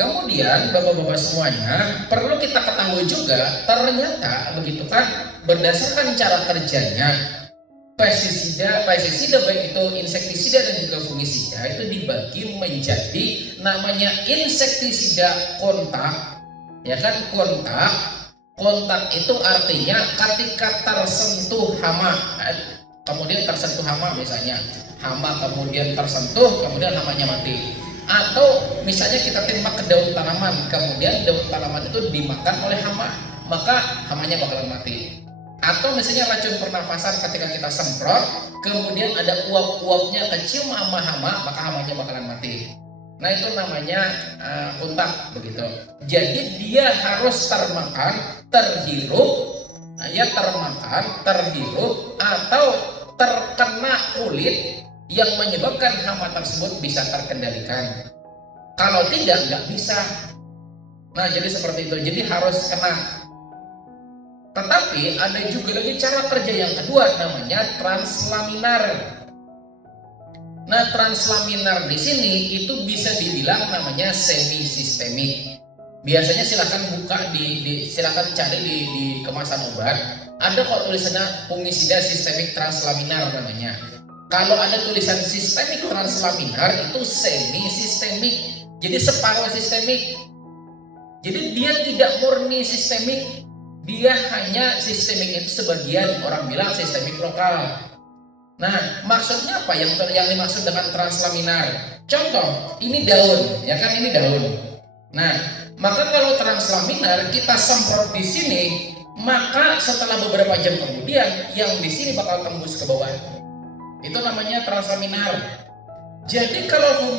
Kemudian bapak-bapak semuanya perlu kita ketahui juga, ternyata begitu kan, berdasarkan cara kerjanya pestisida baik itu insektisida dan juga fungisida itu dibagi menjadi namanya insektisida kontak, ya kan. Kontak itu artinya ketika tersentuh hama, kemudian tersentuh hama, misalnya hama kemudian tersentuh, kemudian hamanya mati. Atau misalnya kita tembak ke daun tanaman, kemudian daun tanaman itu dimakan oleh hama, maka hamanya bakalan mati. Atau misalnya racun pernafasan ketika kita semprot, kemudian ada uap-uapnya kecium sama hama, maka hamanya bakalan mati. Nah itu namanya kontak begitu. Jadi dia harus termakan, terhirup, terhirup atau terkena kulit yang menyebabkan hama tersebut bisa terkendalikan. Kalau tidak, nggak bisa. Nah jadi seperti itu. Jadi harus kena. Tetapi ada juga lagi cara kerja yang kedua, namanya translaminar. Nah, translaminar di sini itu bisa dibilang namanya semi sistemik. Biasanya silakan buka silakan cari di kemasan obat. Ada kok tulisannya fungisida sistemik translaminar namanya. Kalau ada tulisan sistemik translaminar itu semi sistemik. Jadi separuh sistemik. Jadi dia tidak murni sistemik. Dia hanya sistemik itu sebagian, orang bilang sistemik lokal. Nah, maksudnya apa yang dimaksud dengan translaminar? Contoh, ini daun, ya kan, ini daun. Nah, maka kalau translaminar kita semprot di sini, maka setelah beberapa jam kemudian yang di sini bakal tembus ke bawah. Itu namanya translaminar. Jadi kalau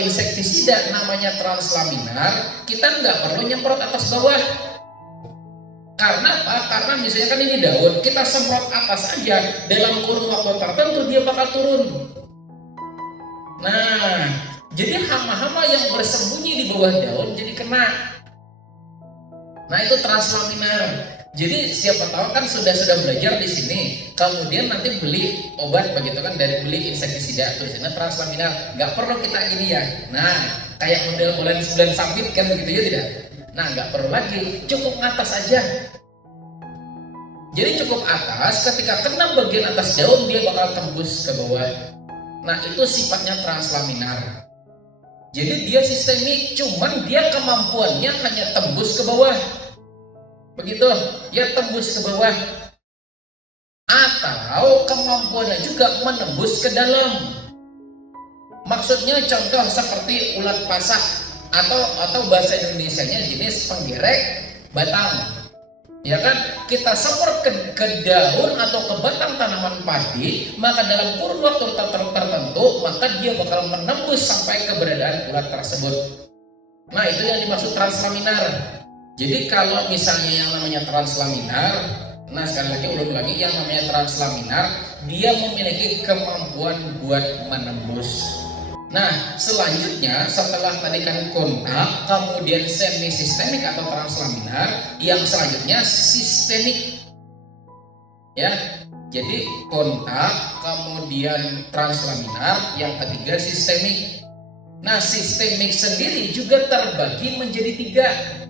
insektisida namanya translaminar, kita nggak perlu nyemprot atas bawah. Karena apa? Karena misalnya kan ini daun, kita semprot atas aja, dalam kurun waktu tertentu dia bakal turun. Nah, jadi hama-hama yang bersembunyi di bawah daun jadi kena. Nah itu translaminar. Jadi siapa tahu kan sudah belajar di sini, kemudian nanti beli obat begitu kan, dari beli insektisida tulisannya translaminar, nggak perlu kita gini ya. Nah kayak model bulan 9 sabit kan begitu ya, tidak? Nah nggak perlu lagi, cukup atas aja. Jadi cukup atas, ketika kena bagian atas daun dia bakal tembus ke bawah. Nah itu sifatnya translaminar. Jadi dia sistemik, cuman dia kemampuannya hanya tembus ke bawah. Begitu, ya tembus ke bawah. Atau kemampuannya juga menembus ke dalam. Maksudnya contoh seperti ulat pasak atau bahasa Indonesianya jenis penggerek batang. Ya kan, kita semprot ke daun atau ke batang tanaman padi, maka dalam kurun waktu tertentu maka dia bakal menembus sampai keberadaan ulat tersebut. Nah itu yang dimaksud translaminar. Jadi kalau misalnya yang namanya translaminar, nah sekali lagi ulang lagi, yang namanya translaminar dia memiliki kemampuan buat menembus. Nah selanjutnya setelah tadi kan kontak, kemudian semi sistemik atau translaminar, yang selanjutnya sistemik. Ya, jadi kontak, kemudian translaminar, yang ketiga sistemik. Nah sistemik sendiri juga terbagi menjadi 3.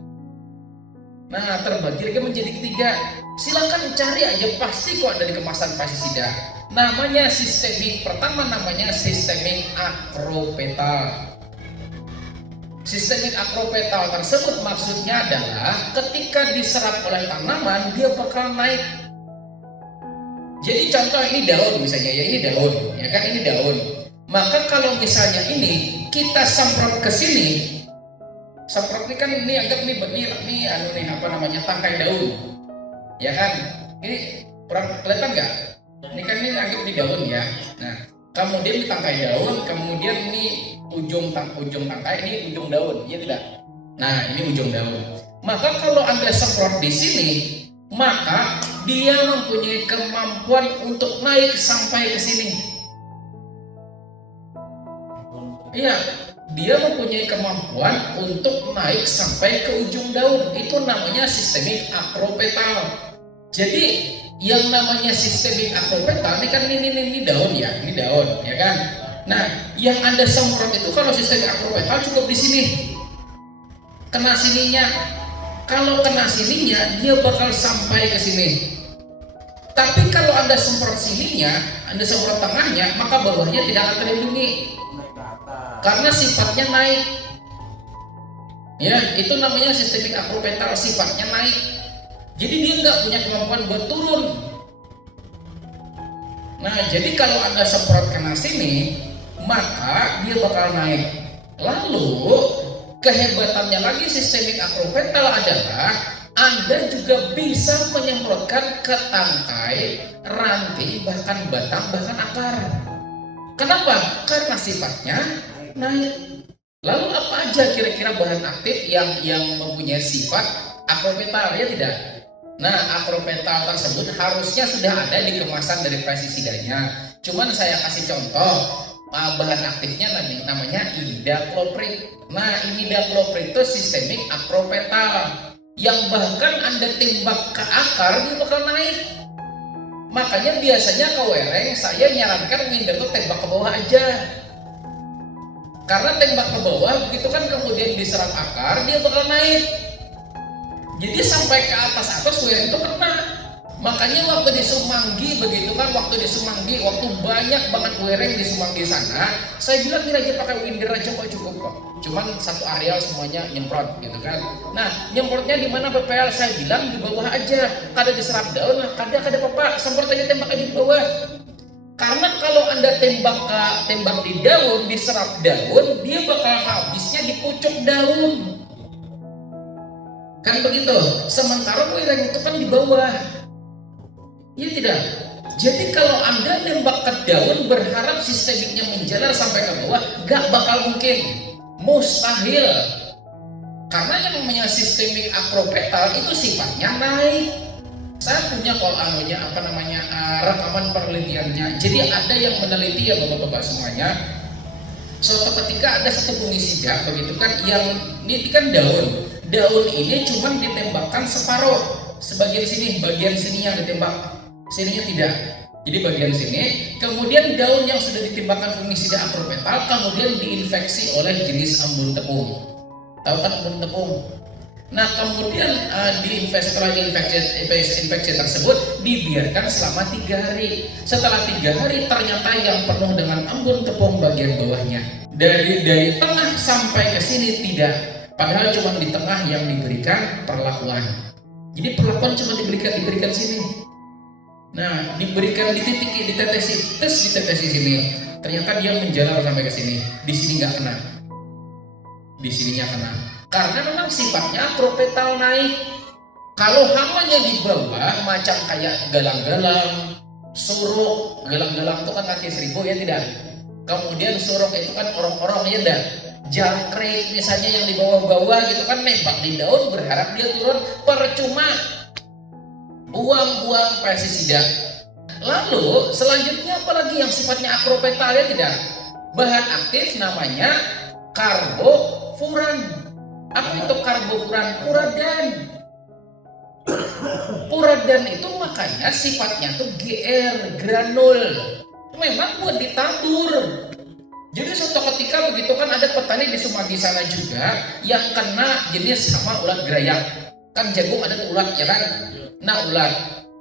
Nah terbagi lagi menjadi 3. Silakan cari aja, pasti kok ada di kemasan pestisida. Namanya sistemik. Pertama namanya sistemik akropetal. Sistemik akropetal tersebut maksudnya adalah ketika diserap oleh tanaman dia bakal naik. Jadi contoh ini daun misalnya ya, ini daun, ya kan, ini daun. Maka kalau misalnya ini kita semprot ke sini, semprot ini kan ini anggap nih apa namanya, tangkai daun, ya kan? Ini kurang kelihatan nggak? Ini kan ini anggap di daun ya. Nah, kemudian di tangkai daun, kemudian ini ujung tangkai, ini ujung daun, ya tidak? Nah, ini ujung daun. Maka kalau Anda semprot di sini, maka dia mempunyai kemampuan untuk naik sampai ke sini. Iya, dia mempunyai kemampuan untuk naik sampai ke ujung daun. Itu namanya sistemik akropetal. Jadi yang namanya sistemik akropetal ini kan ini daun ya, ya kan. Nah, yang Anda semprot itu kalau sistemik akropetal cukup di sini. kena sininya. Kalau kena sininya, dia bakal sampai ke sini. Tapi kalau Anda semprot sininya, Anda semprot tengahnya, maka bawahnya tidak akan terlindungi. Karena sifatnya naik. Ya, itu namanya sistemik akropetal, sifatnya naik. Jadi dia nggak punya kemampuan buat turun. Nah, jadi kalau Anda semprot kena sini, maka dia bakal naik. Lalu kehebatannya lagi sistemik akropetal adalah Anda juga bisa menyemprotkan ke tangkai, ranting, bahkan batang, bahkan akar. Kenapa? Karena sifatnya naik. Lalu apa aja kira-kira bahan aktif yang mempunyai sifat akropetal? Ya tidak. Nah, akropetal tersebut harusnya sudah ada di kemasan dari pestisidanya. Cuman saya kasih contoh, bahan aktifnya namanya imidacloprid. Nah, imidacloprid itu sistemik akropetal yang bahkan Anda tembak ke akar dia bakal naik. Makanya biasanya ke wereng saya nyarankan minder tuh tembak ke bawah aja. Karena tembak ke bawah begitu kan kemudian diserap akar dia bakal naik. Jadi sampai ke atas wereng itu kena. Makanya waktu di Semanggi begitu kan, waktu banyak banget wereng di Semanggi sana, saya bilang ini aja pakai winder aja kok cukup kok. Cuman satu areal semuanya nyemprot gitu kan. Nah, nyemprotnya di mana PPL? Saya bilang di bawah aja. Kada diserap daun, kada apa, semprot aja tembak aja di bawah. Karena kalau Anda tembak di daun, diserap daun, dia bakal habisnya di pucuk daun. Kan begitu. Sementara wereng itu kan di bawah. Iya tidak. Jadi kalau Anda nembak ke daun berharap sistemiknya menjalar sampai ke bawah, gak bakal mungkin, mustahil. Karena yang namanya sistemik akropetal itu sifatnya naik. Saya punya rekaman penelitiannya. Jadi ada yang meneliti ya bapak-bapak semuanya. Suatu ketika ada satu fungisida begitu kan, yang ini kan daun ini cuma ditembakkan separuh, sebagian sini, bagian sini yang ditembak, sininya tidak. Jadi bagian sini, kemudian daun yang sudah ditembakkan fungisida akropetal kemudian diinfeksi oleh jenis embun tepung. Tahu kan embun tepung? Nah, kemudian setelah infeksi tersebut dibiarkan selama 3 hari. Setelah 3 hari ternyata yang penuh dengan embun tepung bagian bawahnya. Dari tengah sampai ke sini tidak. Padahal cuma di tengah yang diberikan perlakuan. Jadi perlakuan cuma diberikan sini. Nah, diberikan ditetesi sini. Ternyata dia menjalar sampai ke sini. Di sini nggak kena. Di sininya kena. Karena memang sifatnya akropetal naik. Kalau hamanya di bawah macam kayak galang-galang, suruk, galang-galang itu kan kaki 1000 ya tidak. Kemudian suruk itu kan orang-orang ya dah. Jangkrik misalnya yang di bawah-bawah gitu kan, nembak di daun berharap dia turun, percuma, buang-buang pestisida. Lalu selanjutnya apalagi yang sifatnya akropetal ya tidak, bahan aktif namanya karbofuran. Apa itu karbofuran? Puradan itu makanya sifatnya tuh GR, granul, memang buat ditabur. Jadi suatu ketika begitu kan ada petani di Semanggi sana juga yang kena jenis sama ulat gerayak. Kan jagung ada tuh ulat ya kan? Nah ulat.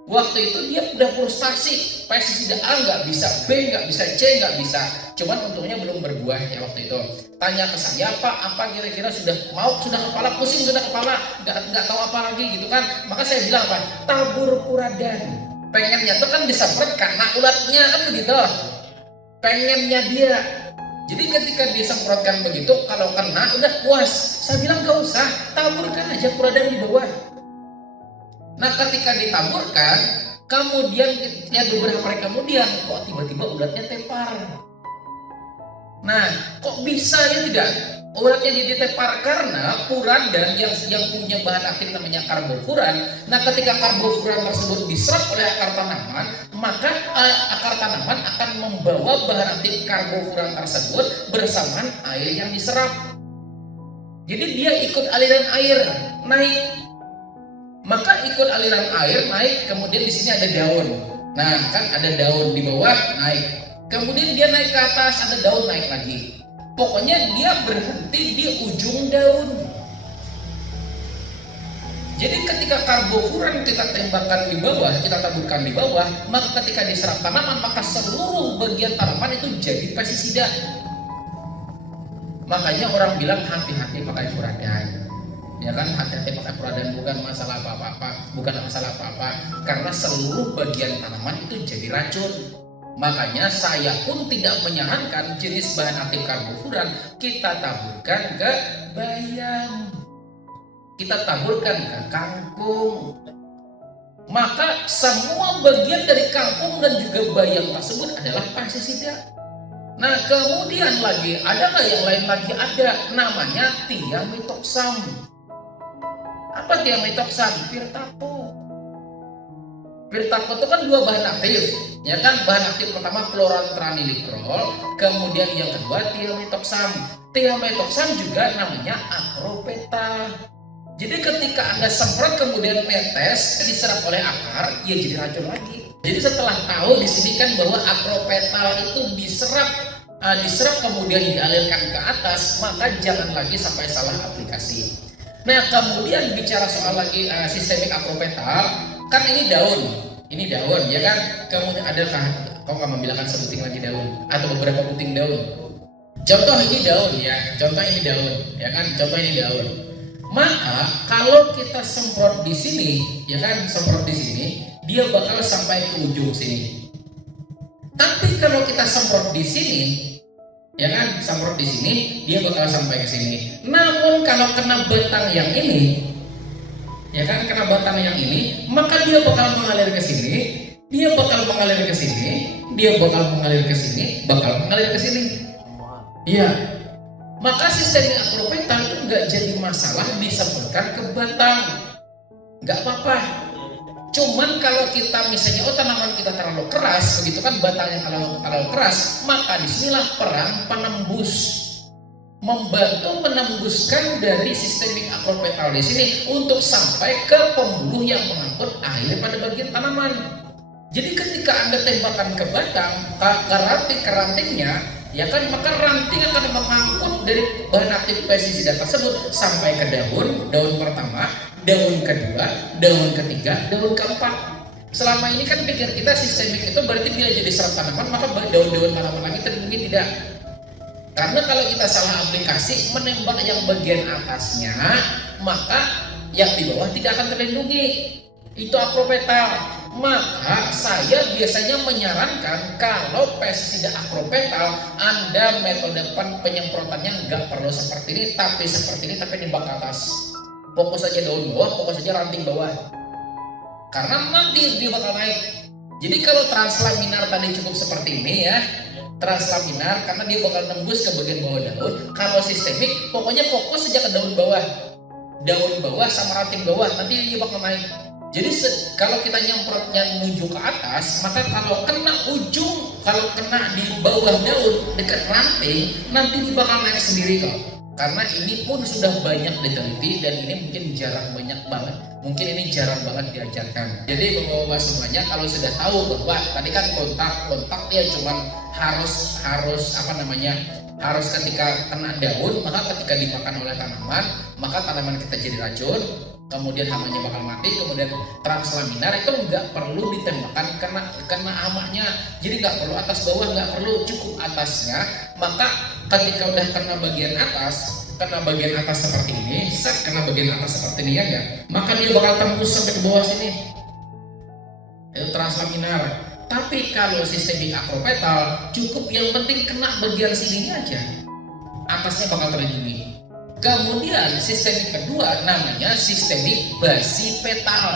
Waktu itu dia udah frustasi, pestisida A nggak bisa, B nggak bisa, C nggak bisa. Cuman untungnya belum berbuah ya waktu itu. Tanya ke saya, Pak, apa kira-kira sudah kepala pusing, sudah kepala nggak tahu apa lagi gitu kan? Maka saya bilang apa? Tabur puradan. Pengennya tuh kan disemprot karena ulatnya kan begitu. Pengennya dia. Jadi ketika disemprotkan begitu, kalau kena udah puas. Saya bilang nggak usah, taburkan aja puradan di bawah. Nah ketika ditaburkan, kemudian ya beberapa hari kemudian kok tiba-tiba ulatnya tepar. Nah kok bisa ya tidak? Ulatnya ditepar karena puradan yang punya bahan aktif namanya karbofuran. Nah ketika karbofuran tersebut diserap oleh akar tanaman, maka akar tanaman akan membawa bahan aktif karbofuran tersebut bersamaan air yang diserap. Jadi dia ikut aliran air naik. Maka ikut aliran air naik, kemudian di sini ada daun. Nah, kan ada daun di bawah naik. Kemudian dia naik ke atas, ada daun naik lagi. Pokoknya dia berhenti di ujung daun. Jadi ketika karbofuran kita tembakan di bawah, kita taburkan di bawah, maka ketika diserap tanaman, maka seluruh bagian tanaman itu jadi pestisida. Makanya orang bilang hati-hati pakai furadan. Ya kan, hati-hati pakai furadan, bukan masalah apa-apa, karena seluruh bagian tanaman itu jadi racun. Makanya saya pun tidak menyarankan jenis bahan aktif karbofuran kita taburkan ke bayam, kita taburkan ke kangkung. Maka semua bagian dari kangkung dan juga bayam tersebut adalah pestisida. Nah kemudian lagi ada nggak yang lain lagi? Ada, namanya thiamethoxam. Apa thiamethoxam? Pirtapo. Pirtapo itu kan dua bahan aktif, ya kan? Bahan aktif pertama chlorantraniliprol, kemudian yang kedua thiamethoxam. Thiamethoxam juga namanya acropeta. Jadi ketika Anda semprot kemudian metes diserap oleh akar, ya jadi racun lagi. Jadi setelah tahu di sini kan bahwa acropetal itu diserap kemudian dialirkan ke atas, maka jangan lagi sampai salah aplikasi. Nah kemudian bicara soal lagi sistemik acropetal, kan ini daun ya kan. Kemudian adakah kau nggak membilangkan sebuting lagi daun atau beberapa puting daun? Contoh ini daun ya, contoh ini daun. Maka kalau kita semprot di sini, ya kan, semprot di sini, dia bakal sampai ke ujung sini. Tapi kalau kita semprot di sini, ya kan, semprot di sini, dia bakal sampai ke sini. Namun kalau kena batang yang ini, ya kan, kena batang yang ini, maka dia bakal mengalir ke sini, dia bakal mengalir ke sini, dia bakal mengalir ke sini, bakal mengalir ke sini. Iya. Maka sistemik acropetal itu nggak jadi masalah disemprotkan ke batang, nggak apa-apa. Cuman kalau kita misalnya tanaman kita terlalu keras, begitu kan, batangnya terlalu keras, maka disinilah peran penembus, membantu menembuskan dari sistemik acropetal di sini untuk sampai ke pembuluh yang mengangkut air pada bagian tanaman. Jadi ketika Anda tembakan ke batang, ke rantingnya, ya kan, maka ranting akan mengangkut dari bahan aktif pestisida tersebut sampai ke daun pertama, daun kedua, daun ketiga, daun keempat. Selama ini kan pikir kita sistemik itu berarti dia jadi serap tanaman, maka daun-daun tanaman lagi mungkin tidak. Karena kalau kita salah aplikasi menembak yang bagian atasnya, maka yang di bawah tidak akan terlindungi. Itu acropetal. Maka saya biasanya menyarankan kalau pestisida acropetal, Anda metode penyemprotannya nggak perlu seperti ini, tapi nembak ke atas. Fokus saja daun bawah, fokus saja ranting bawah. Karena nanti dia bakal naik. Jadi kalau translaminar tadi cukup seperti ini ya, translaminar karena dia bakal nembus ke bagian bawah daun. Kalau sistemik, pokoknya fokus saja ke daun bawah sama ranting bawah, nanti dia bakal naik. Jadi kalau kita nyemprotnya menuju ke atas, maka kalau kena di bawah daun dekat ranting, nanti dia bakal naik sendiri kok. Karena ini pun sudah banyak diteliti dan ini mungkin jarang banget diajarkan. Jadi bapak-bapak semuanya kalau sudah tahu bahwa tadi kan kontak dia cuman harus ketika kena daun, maka ketika dimakan oleh tanaman, maka tanaman kita jadi racun, kemudian hamanya bakal mati. Kemudian translaminar itu nggak perlu ditembakkan kena hamanya, jadi nggak perlu atas bawah, nggak perlu, cukup atasnya. Maka ketika udah kena bagian atas seperti ini, ya, maka dia bakal tembus sampai ke bawah sini. Itu translaminar. Tapi kalau sistemik acropetal cukup yang penting kena bagian sininya aja, atasnya bakal terlindungi. Kemudian sistemik kedua namanya sistemik basipetal.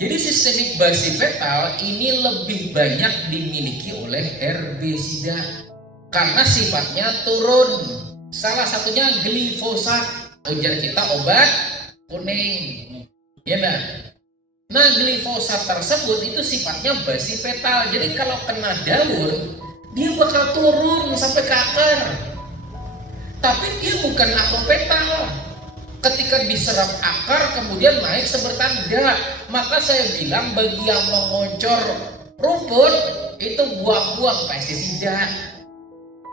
Jadi sistemik basipetal ini lebih banyak dimiliki oleh herbisida karena sifatnya turun. Salah satunya glifosat, ujar kita obat kuning, ya nah. Nah glifosat tersebut itu sifatnya basipetal. Jadi kalau kena daun dia bakal turun sampai ke akar. Tapi dia bukan acropetal. Ketika diserap akar kemudian naik sebertanda. Maka saya bilang bagi yang mengocor rumput itu buang-buang pestisida.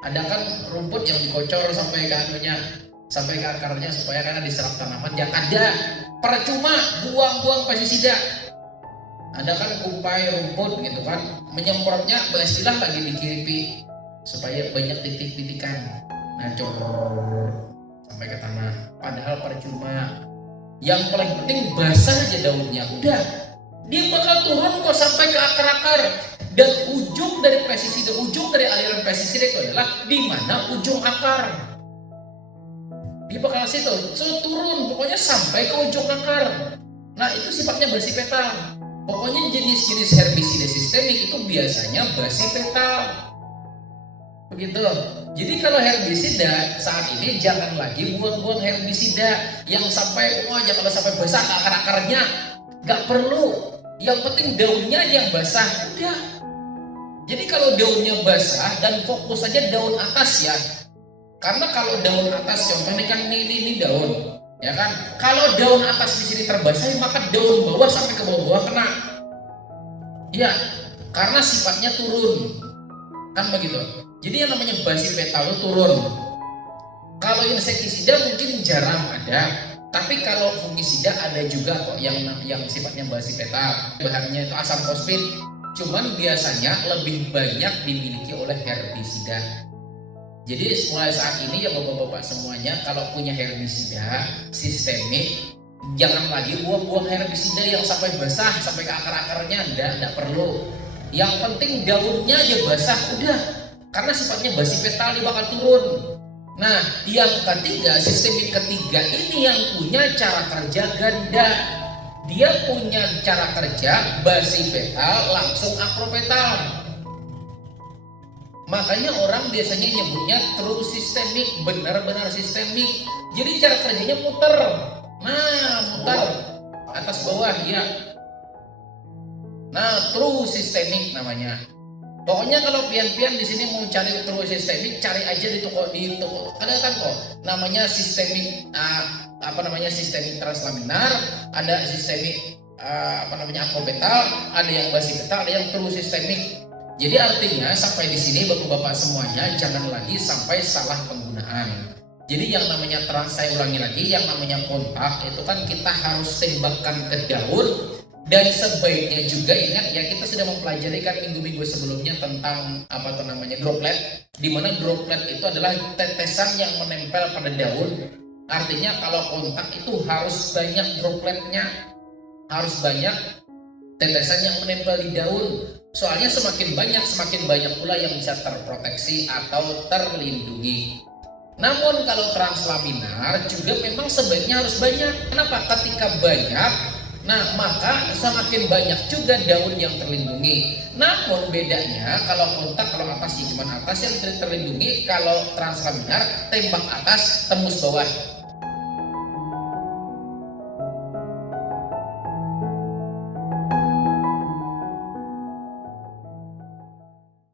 Ada kan rumput yang dikocor sampai ke sampai ke akarnya supaya karena diserap tanaman yang ada. Percuma buang-buang pestisida. Ada kan kumpai rumput gitu kan, menyemprotnya istilah lagi dikiripi supaya banyak titik-titikan. Nah, sampai ke tanah. Padahal percuma. Yang paling penting basah aja daunnya. Udah, dia bakal turun kok sampai ke akar-akar. Dan ujung dari pestisida, ujung dari aliran pestisida itu adalah di mana ujung akar. Dia bakal situ, turun pokoknya sampai ke ujung akar. Nah, itu sifatnya basi petal. Pokoknya jenis-jenis herbisida sistemik itu biasanya basi petal. Begitu. Jadi kalau herbisida saat ini jangan lagi buang-buang herbisida yang sampai aja kalau sampai basah ke akar-akarnya. Gak perlu. Yang penting daunnya yang basah. Udah. Jadi kalau daunnya basah dan fokus saja daun atas ya. Karena kalau daun atas contohnya kan ini daun. Ya kan, kalau daun atas di sini terbasah, maka daun bawah sampai ke bawah kena. Ya, karena sifatnya turun, kan begitu. Jadi yang namanya basi petal itu turun. Kalau insektisida mungkin jarang ada, tapi kalau fungisida ada juga kok yang sifatnya basi petal. Bahannya itu asam fosfit, cuman biasanya lebih banyak dimiliki oleh herbisida. Jadi mulai saat ini ya bapak-bapak semuanya kalau punya herbisida sistemik jangan lagi buang-buang herbisida yang sampai basah sampai ke akar-akarnya, enggak perlu. Yang penting daunnya aja basah udah, karena sifatnya basi petal dia bakal turun. Nah, yang ketiga, sistemik ketiga ini yang punya cara kerja ganda. Dia punya cara kerja basi petal langsung akropetal. Makanya orang biasanya nyebutnya true sistemik, benar-benar sistemik. Jadi cara kerjanya muter. Nah, muter atas bawah ya. Nah, true sistemik namanya. Pokoknya kalau pian-pian di sini mau cari true sistemik, cari aja di toko. Kelihatan kok. Namanya sistemik sistemik translaminar, ada sistemik akropetal, ada yang basi petal, ada yang true sistemik. Jadi artinya sampai di sini bapak-bapak semuanya jangan lagi sampai salah penggunaan. Jadi yang namanya saya ulangi lagi, yang namanya kontak itu kan kita harus tembakkan ke daun. Dan sebaiknya juga ingat ya, kita sudah mempelajari kan minggu-minggu sebelumnya tentang droplet, di mana droplet itu adalah tetesan yang menempel pada daun. Artinya kalau kontak itu harus banyak dropletnya, harus banyak tetesan yang menempel di daun. Soalnya semakin banyak pula yang bisa terproteksi atau terlindungi. Namun kalau translaminar juga memang sebaiknya harus banyak. Kenapa? Ketika banyak, nah maka semakin banyak juga daun yang terlindungi. Namun bedanya kalau kontak, kalau atas cuma atas yang terlindungi, kalau translaminar tembak atas tembus bawah.